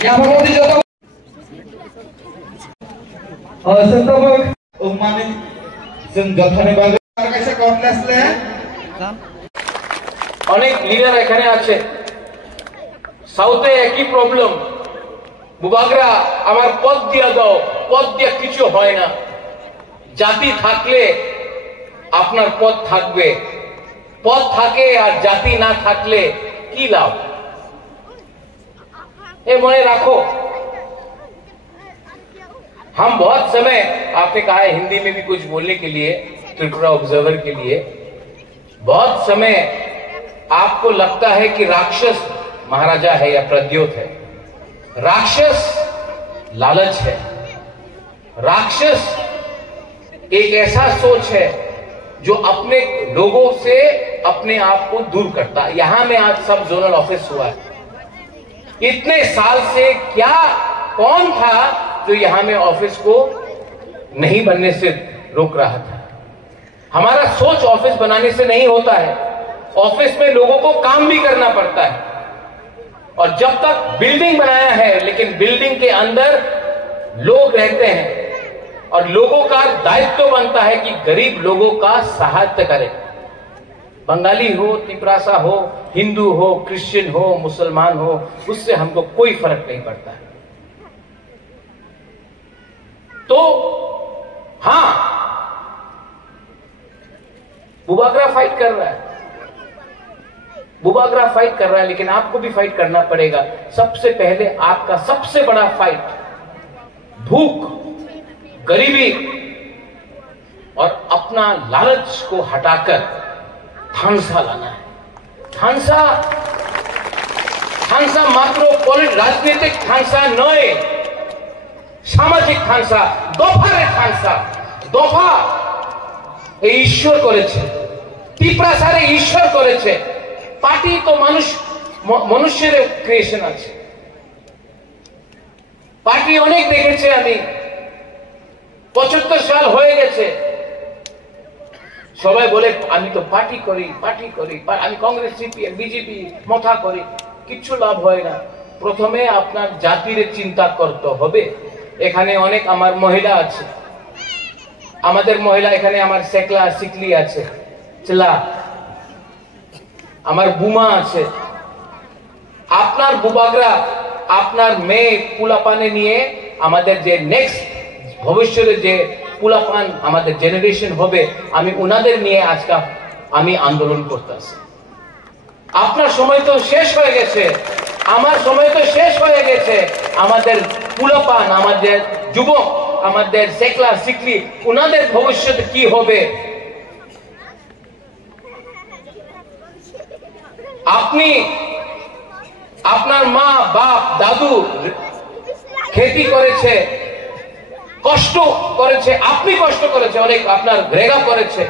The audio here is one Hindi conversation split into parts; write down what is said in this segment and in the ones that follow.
Yapamodi joto sentabak umani जों गथाने बागे कैसे कॉम्प्लेक्स ले অনেক লিডার এখানে আছে সাউথে একই প্রবলেম বুবাগরা আমার পদ দিয়া দাও পদ দিয়া কিছু হয় না জাতি থাকলে আপনার পদ থাকবে পদ থাকে আর জাতি না থাকলে কি লাভ ए मने रखो हम बहुत समय आपने कहा है हिंदी में भी कुछ बोलने के लिए त्रिपुरा ऑब्जर्वर के लिए बहुत समय आपको लगता है कि राक्षस महाराजा है या प्रद्योत है राक्षस लालच है राक्षस एक ऐसा सोच है जो अपने लोगों से अपने आप को दूर करता यहां में आज सब जोनल ऑफिस हुआ है इतने साल से क्या कौन था जो यहां में ऑफिस को नहीं बनने से रोक रहा था हमारा सोच ऑफिस बनाने से नहीं होता है ऑफिस में लोगों को काम भी करना पड़ता है और जब तक बिल्डिंग बनाया है लेकिन बिल्डिंग के अंदर लोग रहते हैं और लोगों का दायित्व बनता है कि गरीब लोगों का सहायता करें बंगाली हो तिपरासा हो हिंदू हो क्रिश्चियन हो मुसलमान हो उससे हमको कोई फर्क नहीं पड़ता है तो हां बुबागरा फाइट कर रहा है बुबागरा फाइट कर रहा है लेकिन आपको भी फाइट करना पड़ेगा सबसे पहले आपका सबसे बड़ा फाइट भूख गरीबी और अपना लालच को हटाकर थानसा लाना है थानसा मात्र राजनीतिक थानसा नय सामाजिक थानसा दफारे थानसा दफा ईश्वर करेছে তিপ্রাসারে ईश्वर করেছে পার্টি তো মানুষের ক্রিয়েশন আছে পার্টি অনেক দেখেছে আমি 75 সাল হয়ে গেছে সবাই বলে আমি তো পার্টি করি আমি কংগ্রেস সিপিএম বিজেপি মাথা করি কিছু লাভ হয় না প্রথমে আপনার জাতির চিন্তা করতে হবে এখানে অনেক আমার মহিলা আছে আমাদের মহিলা এখানে আমার সেকলা সিকলি আছে চলা আমার বুমা আছে আপনার বুবাগরা আপনার মেয়ে পুলাপানে নিয়ে আমাদের যে নেক্সট ভবিষ্যতে যে পুলাপান আমাদের জেনারেশন হবে আমি উনাদের নিয়ে আজকে আমি আন্দোলন করতেছি আপনার সময় তো শেষ হয়ে গেছে আমার সময় তো শেষ হয়ে গেছে আমাদের পুলাপান আমাদের যুবক আমাদের সেকলা সিকলি উনাদের ভবিষ্যতে কি হবে আপনি আপনার মা বাপ দাদু खेती করেছে কষ্ট করেছে আপনি কষ্ট করেছে অনেক আপনার রেগা করেছে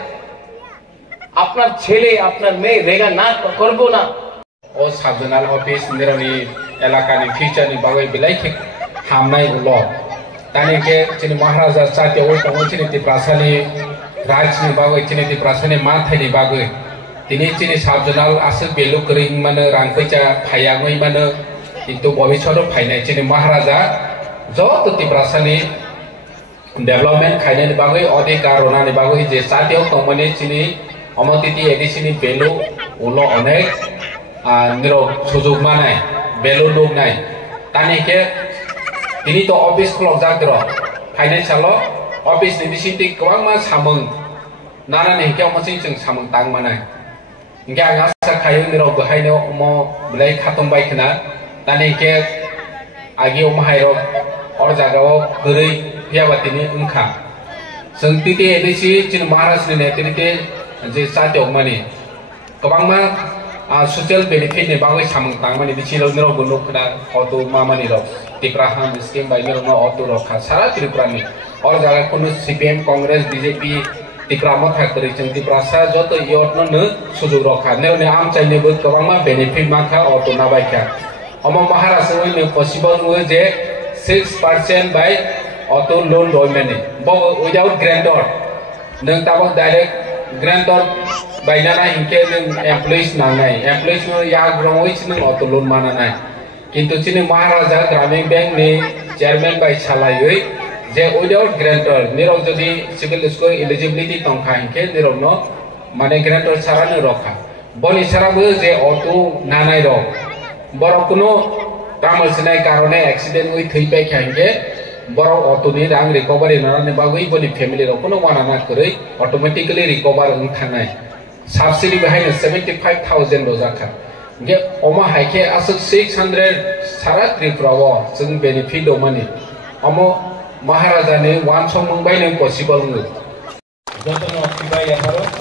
আপনার ছেলে আপনার মেয়ে রেগা না করব না ও সাবজনাল অফিস নিরনি এলাকানি ফিচারনি বাগৈ বিলাইকে হামনাই উলো তানিকে চিনি মহারাজা চাতে ওই তমো চিনি তিপ্রাসানি রাজনি বাগৈ চিনি তিপ্রাসানি মাথাইনি বাগৈ তিনি চিনি সাবজনাল আসল বেলু করিং মানে রাংপৈচা ফায়াঙৈ মানে কিন্তু ভবিষ্যৎ ফাইনাই চিনি মহারাজা যত তিপ্রাসানি डेवलपमेंट खाने बागै अधिकार रोनानि बागै जे साथियाव कंपनी चिनि अमतिति एडिसिनि बेलु उलो अनेक निरो सुजुग मानाय बेलु लोगनाय तानिके तिनि तो ऑफिस क्लॉक जाग्रो फाइनेंशियल ऑफिस नि बिसिति गोबां मा सामंग नाना नेके अमसि जों सामंग तां मानाय इंगे आं आसा खायो निरो गहायनो अमो ब्लै खातम बायखना तानिके आगियाव माहायरो और जागाव गरै पियाबातिनि उनखा जों तिति एदिसि चिन महाराष्ट्र ने तिते जे साथियाव माने गोबां मा सोशल बेनिफिट ने बागै सामंग तां माने बिसिरो निरो गुनुखना अतो मामानि र तिप्रा हाम स्कीम बाय निरो मा अतो रखा सारा त्रिपुरानि और जागा कोनो सीपीएम कांग्रेस बीजेपी तिप्रा माथा करै जों तिप्रासा जतो यत्न न सुजुग रखा नेउने आम चाइनेबो गोबां मा बेनिफिट माखा अतो नाबायखा अमो महाराष्ट्र ने possible J 6% by auto loan domain without grantor nang tabak direct grantor by nana inke nang employees nangai employees no ya growing nang auto loan mana nai কিন্তু চিনি महाराजा ग्रामीण बैंक नि चेयरमैन बाय सालायै जे उइदाउट ग्रेंटर निरव जदि सिविल स्कोर एलिजिबिलिटी तंखा हिंखे निरव न माने ग्रेंटर सारानो रखा बनि साराबो जे अटो नानाय रक बर कुनो तामसनाय कारणे एक्सीडेंट oi थैबाय खांगे बर अटोनि रां रिकवरी नानानै बागै बनि फैमिली रक कुनो वानाना करै ऑटोमेटिकली रिकवर थानाय सब्सिडी बेहायनो 75000 लो जाखा गे अमा हाइके आसो 600 सारा त्रिपुराव जों बेनिफिट दमनि अमो महाराजा ने वान सम मंबाय ने पसिबल नु जतन अक्टिबाय यारो